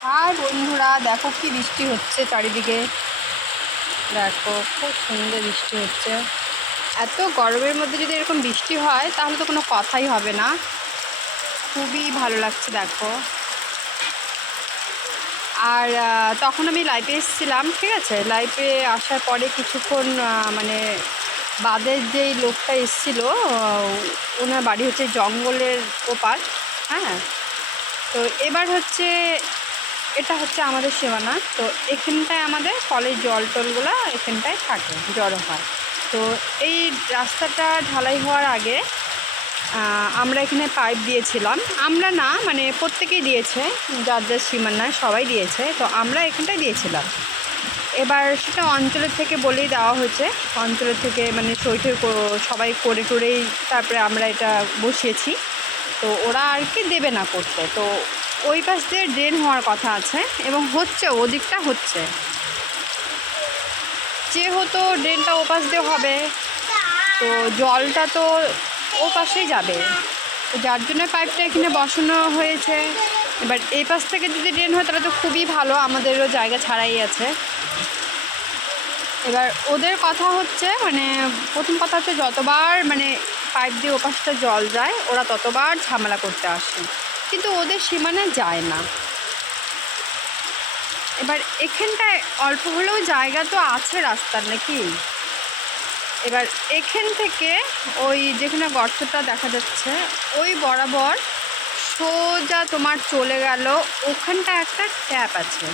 High বন্ধুরা, দেখো কি বৃষ্টি হচ্ছে চারিদিকে। দেখো খুব সুন্দর বৃষ্টি হচ্ছে। এত গরমের মধ্যে যদি এরকম বৃষ্টি হয় তাহলে তো কোনো কথাই হবে না। খুবই ভালো লাগছে দেখো। আর তখন আমি লাইভে এসেছিলাম, ঠিক আছে। লাইভে আসার পরে কিছুক্ষণ মানে বাদের যেই লোকটা এসেছিলো, ওনার বাড়ি হচ্ছে জঙ্গলের ওপার। হ্যাঁ, তো এবার হচ্ছে এটা হচ্ছে আমাদের সীমানা। তো এখানটায় আমাদের কলের জল টলগুলো এখানটায় থাকে, জড়ো হয়। তো এই রাস্তাটা ঢালাই হওয়ার আগে আমরা এখানে পাইপ দিয়েছিলাম। আমরা না, মানে প্রত্যেকেই দিয়েছে, যার যার সীমানায় সবাই দিয়েছে। তো আমরা এখানটায় দিয়েছিলাম। এবার সেটা অঞ্চলের থেকে বলেই দেওয়া হয়েছে, অঞ্চলের থেকে মানে সই সবাই করে টরেই তারপরে আমরা এটা বসিয়েছি। তো ওরা আর কি দেবে না করতে। তো ওই পাশ দিয়ে ড্রেন হওয়ার কথা আছে এবং হচ্ছে, ওদিকটা হচ্ছে। যেহেতু ড্রেনটা ও পাশ দিয়ে হবে, তো জলটা তো ও পাশেই যাবে, তো যার জন্য পাইপটা এখানে বসানো হয়েছে। এবার এই পাশ থেকে যদি ড্রেন হয় তাহলে তো খুবই ভালো, আমাদেরও জায়গা ছাড়াই আছে। এবার ওদের কথা হচ্ছে, মানে প্রথম কথা হচ্ছে যতবার মানে পাইপ দিয়ে ওপাশটা জল যায় ওরা ততবার ঝামেলা করতে আসে, কিন্তু ওদের সীমানা যায় না। এবার এখানটায় অল্প হলেও জায়গা তো আছে রাস্তার নাকি। এবার এখান থেকে ওই যেখানে গর্তটা দেখা যাচ্ছে ওই বরাবর সোজা তোমার চলে গেল, ওখানটা একটা ট্যাপ আছে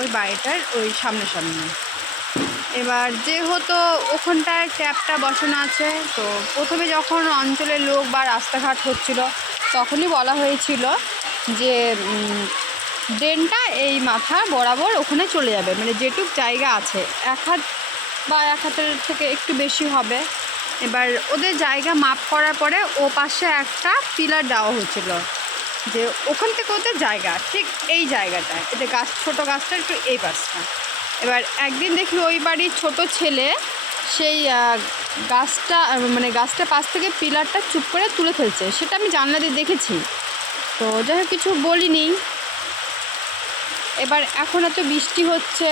ওই বাড়িটার ওই সামনে। এবার যেহেতু ওখানটায় ট্যাপটা বসানো আছে, তো প্রথমে যখন অঞ্চলের লোক বা রাস্তাঘাট হচ্ছিল তখনই বলা হয়েছিল যে ড্রেনটা এই মাথা বরাবর ওখানে চলে যাবে, মানে যেটুক জায়গা আছে 1 হাত বা 1 হাতের থেকে একটু বেশি হবে। এবার ওদের জায়গা মাপ করার পরে ও পাশে একটা পিলার দেওয়া হয়েছিল, যে ওখান থেকে ওদের জায়গা ঠিক এই জায়গাটায়, এতে গাছ, ছোটো গাছটা একটু এই পাশটা। এবার একদিন দেখি ওই বাড়ির ছোটো ছেলে সেই গাছটা পাশ থেকে পিলারটা চুপ করে তুলে ফেলছে, সেটা আমি জানলা দিয়ে দেখেছি। তো যাই হোক, কিছু বলিনি। এবার এখন এত বৃষ্টি হচ্ছে,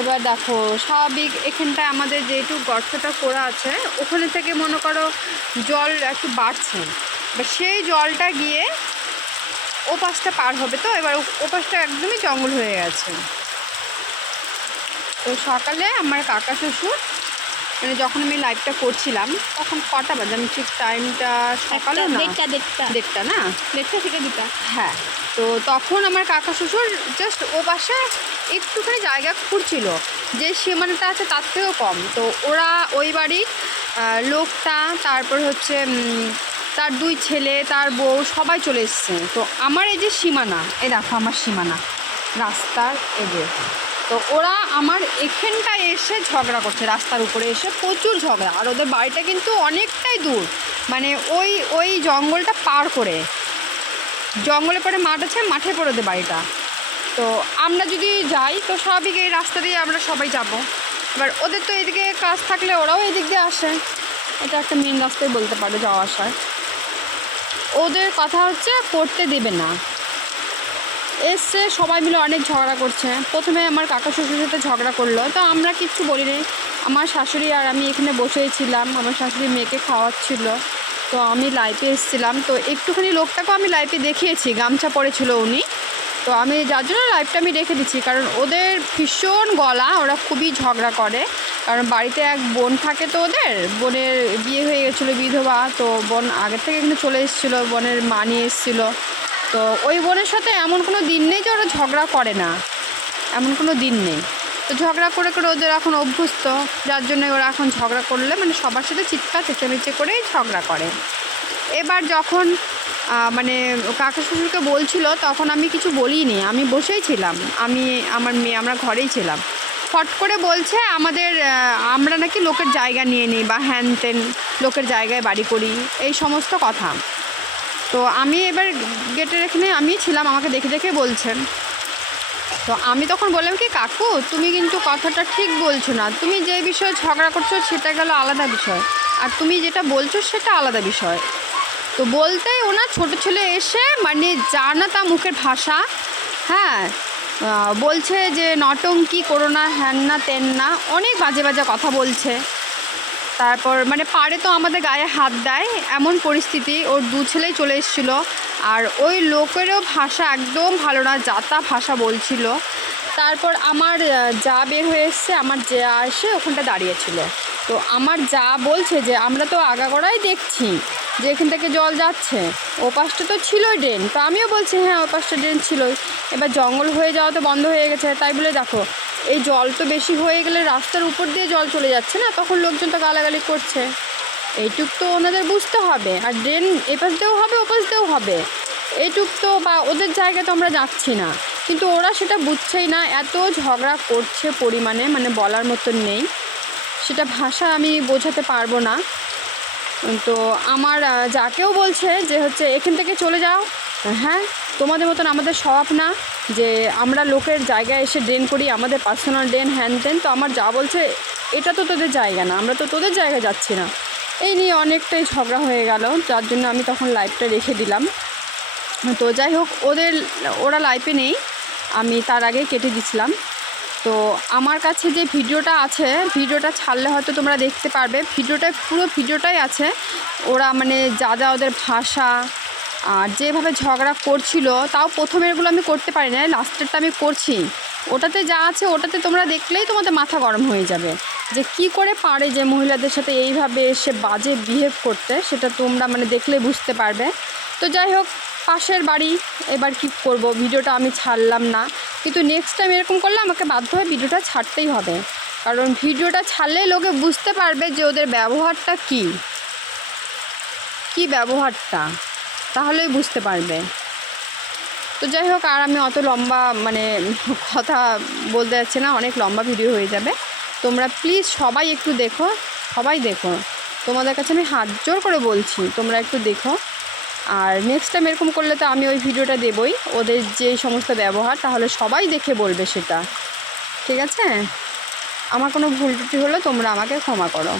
এবার দেখো স্বাভাবিক এখানটায় আমাদের যেটুকু গর্তটা করা আছে ওখানে থেকে মনে করো জল একটু বাড়ছে, এবার সেই জলটা গিয়ে ও পাশটা পার হবে। তো এবার ও পাশটা একদমই জঙ্গল হয়ে গেছে। তো সকালে আমার কাকা শ্বশুর, মানে যখন আমি লাইভটা করছিলাম তখন কটা বাজে আমি ঠিক টাইমটা, সকালে না, দেড়টা না, 1:30 থেকে 2টা। হ্যাঁ, তো তখন আমার কাকা শ্বশুর জাস্ট ও পাশে একটুখানি জায়গা খুঁড়ছিল, যে সীমানাটা আছে তার থেকেও কম। তো ওরা ওই বাড়ির লোকটা, তারপর হচ্ছে তার 2 ছেলে, তার বউ সবাই চলে এসছে। তো আমার এই যে সীমানা, এই দেখো আমার সীমানা রাস্তার এদের, তো ওরা আমার এখানটায় এসে ঝগড়া করছে, রাস্তার উপরে এসে প্রচুর ঝগড়া। আর ওদের বাড়িটা কিন্তু অনেকটাই দূর, মানে ওই জঙ্গলটা পার করে, জঙ্গলে পরে মাঠ আছে, মাঠে পড়ে ওদের বাড়িটা। তো আমরা যদি যাই তো স্বাভাবিক এই রাস্তা দিয়ে আমরা সবাই যাব। এবার ওদের তো এদিকে কাজ থাকলে ওরাও এদিক দিয়ে আসে, এটা একটা মেন রাস্তায় বলতে পারে যাওয়া আসার। ওদের কথা হচ্ছে করতে দেবে না, এসছে সবাই মিলে অনেক ঝগড়া করছে। প্রথমে আমার কাকা শ্বশুরের সাথে ঝগড়া করলো, তো আমরা কিচ্ছু বলিনি। আমার শাশুড়ি আর আমি এখানে বসেই ছিলাম, আমার শাশুড়ি মেয়েকে খাওয়াচ্ছিল। তো আমি লাইভে এসেছিলাম, তো একটুখানি লোকটাকেও আমি লাইভে দেখিয়েছি, গামছা পরেছিল উনি। তো আমি যার জন্য লাইভটা আমি রেখে দিচ্ছি, কারণ ওদের ভীষণ গলা, ওরা খুবই ঝগড়া করে। কারণ বাড়িতে এক বোন থাকে, তো ওদের বোনের বিয়ে হয়ে গেছিলো, বিধবা। তো বোন আগের থেকে এখানে চলে এসেছিলো, বোনের মা নিয়ে এসেছিলো। তো ওই বোনের সাথে এমন কোনো দিন নেই যে ওরা ঝগড়া করে না, এমন কোনো দিন নেই। তো ঝগড়া করে করে ওদের এখন অভ্যস্ত, যার জন্য ওরা এখন ঝগড়া করলে মানে সবার সাথে চিৎকার চেঁচামেচি করেই ঝগড়া করে। এবার যখন মানে কাকা শ্বশুরকে বলছিল তখন আমি কিছু বলিনি, আমি বসেই ছিলাম, আমি আমার মেয়ে আমরা ঘরেই ছিলাম। ফট করে বলছে আমরা নাকি লোকের জায়গা নিয়ে নিই বা হ্যান ত্যান, লোকের জায়গায় বাড়ি করি, এই সমস্ত কথা। তো আমি এবার গেটের এখানে আমি ছিলাম, আমাকে দেখে দেখে বলছেন। তো আমি তখন বললাম কি, কাকু তুমি কিন্তু কথাটা ঠিক বলছো না, তুমি যে বিষয়ে ঝগড়া করছো সেটা গেল আলাদা বিষয়, আর তুমি যেটা বলছো সেটা আলাদা বিষয়। তো বলতে ওনার ছোটো ছেলে এসে মানে যা না তা মুখের ভাষা, হ্যাঁ, বলছে যে নটঙ্কি করো না, হ্যান না তেন না, অনেক বাজে বাজে কথা বলছে। তারপর মানে পারে তো আমাদের গায়ে হাত দেয়, এমন পরিস্থিতি। ওর 2 ছেলেই চলে এসেছিলো। আর ওই লোকেরও ভাষা একদম ভালো না, যাতা ভাষা বলছিল। তারপর আমার যা বের হয়ে এসছে, আমার যা এসে ওখানটা দাঁড়িয়েছিল। তো আমার যা বলছে যে আমরা তো আগাগোড়াই দেখছি যে এখান থেকে জল যাচ্ছে, ও পাশটা তো ছিলই ড্রেন। তো আমিও বলছি হ্যাঁ ও পাশটা ড্রেন ছিলই, এবার জঙ্গল হয়ে যাওয়া তো বন্ধ হয়ে গেছে। তাই বলে দেখো এই জল তো বেশি হয়ে গেলে রাস্তার উপর দিয়ে জল চলে যাচ্ছে না, তখন লোকজন তো গালাগালি করছে। এইটুক তো ওনাদের বুঝতে হবে। আর ড্রেন এপাশ দিয়েও হবে ওপাশ দিয়েও হবে, এইটুক তো বা ওদের জায়গায় তো আমরা যাচ্ছি না, কিন্তু ওরা সেটা বুঝছেই না। এত ঝগড়া করছে পরিমাণে মানে বলার মতন নেই, সেটা ভাষা আমি বোঝাতে পারবো না। তো আমার যাকেও বলছে যে হচ্ছে এখান থেকে চলে যাও। হ্যাঁ, তোমাদের মতন আমাদের স্বভাব না যে আমরা লোকের জায়গায় এসে ড্রেন করি, আমাদের পার্সোনাল ড্রেন হ্যান ত্যান। তো আমার যা বলছে এটা তো তোদের জায়গা না, আমরা তো তোদের জায়গায় যাচ্ছি না। এই নিয়ে অনেকটাই ঝগড়া হয়ে গেল, যার জন্য আমি তখন লাইভটা রেখে দিলাম। তো যাই হোক, ওরা লাইভে নেই, আমি তার আগেই কেটে দিছিলাম। তো আমার কাছে যে ভিডিওটা আছে, ভিডিওটা ছাড়লে হয়তো তোমরা দেখতে পারবে, পুরো ভিডিওটাই আছে। ওরা মানে যা যা ওদের ভাষা আর যেভাবে ঝগড়া করছিল, তাও প্রথমেরগুলো আমি করতে পারি না, লাস্টেরটা আমি করছি। ওটাতে যা আছে ওটাতে তোমরা দেখলেই তোমাদের মাথা গরম হয়ে যাবে যে কি করে পারে যে মহিলাদের সাথে এইভাবে এসে বাজে বিহেভ করতে, সেটা তোমরা মানে দেখলে বুঝতে পারবে। তো যাই হোক, পাশের বাড়ি, এবার কি করব, ভিডিওটা আমি ছাড়লাম না। কিন্তু নেক্সট টাইম এরকম করলে আমাকে বাধ্য হয়ে ভিডিওটা ছাড়তেই হবে, কারণ ভিডিওটা ছাড়লে লোকে বুঝতে পারবে যে ওদের ব্যবহারটা কী ব্যবহারটা, তাহলেই বুঝতে পারবে। তো যাই হোক, আর আমি অত লম্বা মানে কথা বলতে যাচ্ছি না, অনেক লম্বা ভিডিও হয়ে যাবে। তোমরা প্লিজ সবাই একটু দেখো, সবাই দেখো, তোমাদের কাছে আমি হাত জোর করে বলছি, তোমরা একটু দেখো। আর নেক্সট টাইম এরকম করলে তো আমি ওই ভিডিওটা দেবই, ওদের যে সমস্ত ব্যবহার, তাহলে সবাই দেখে বলবে সেটা। ঠিক আছে, আমার কোনো ভুল ত্রুটি হলে তোমরা আমাকে ক্ষমা করো।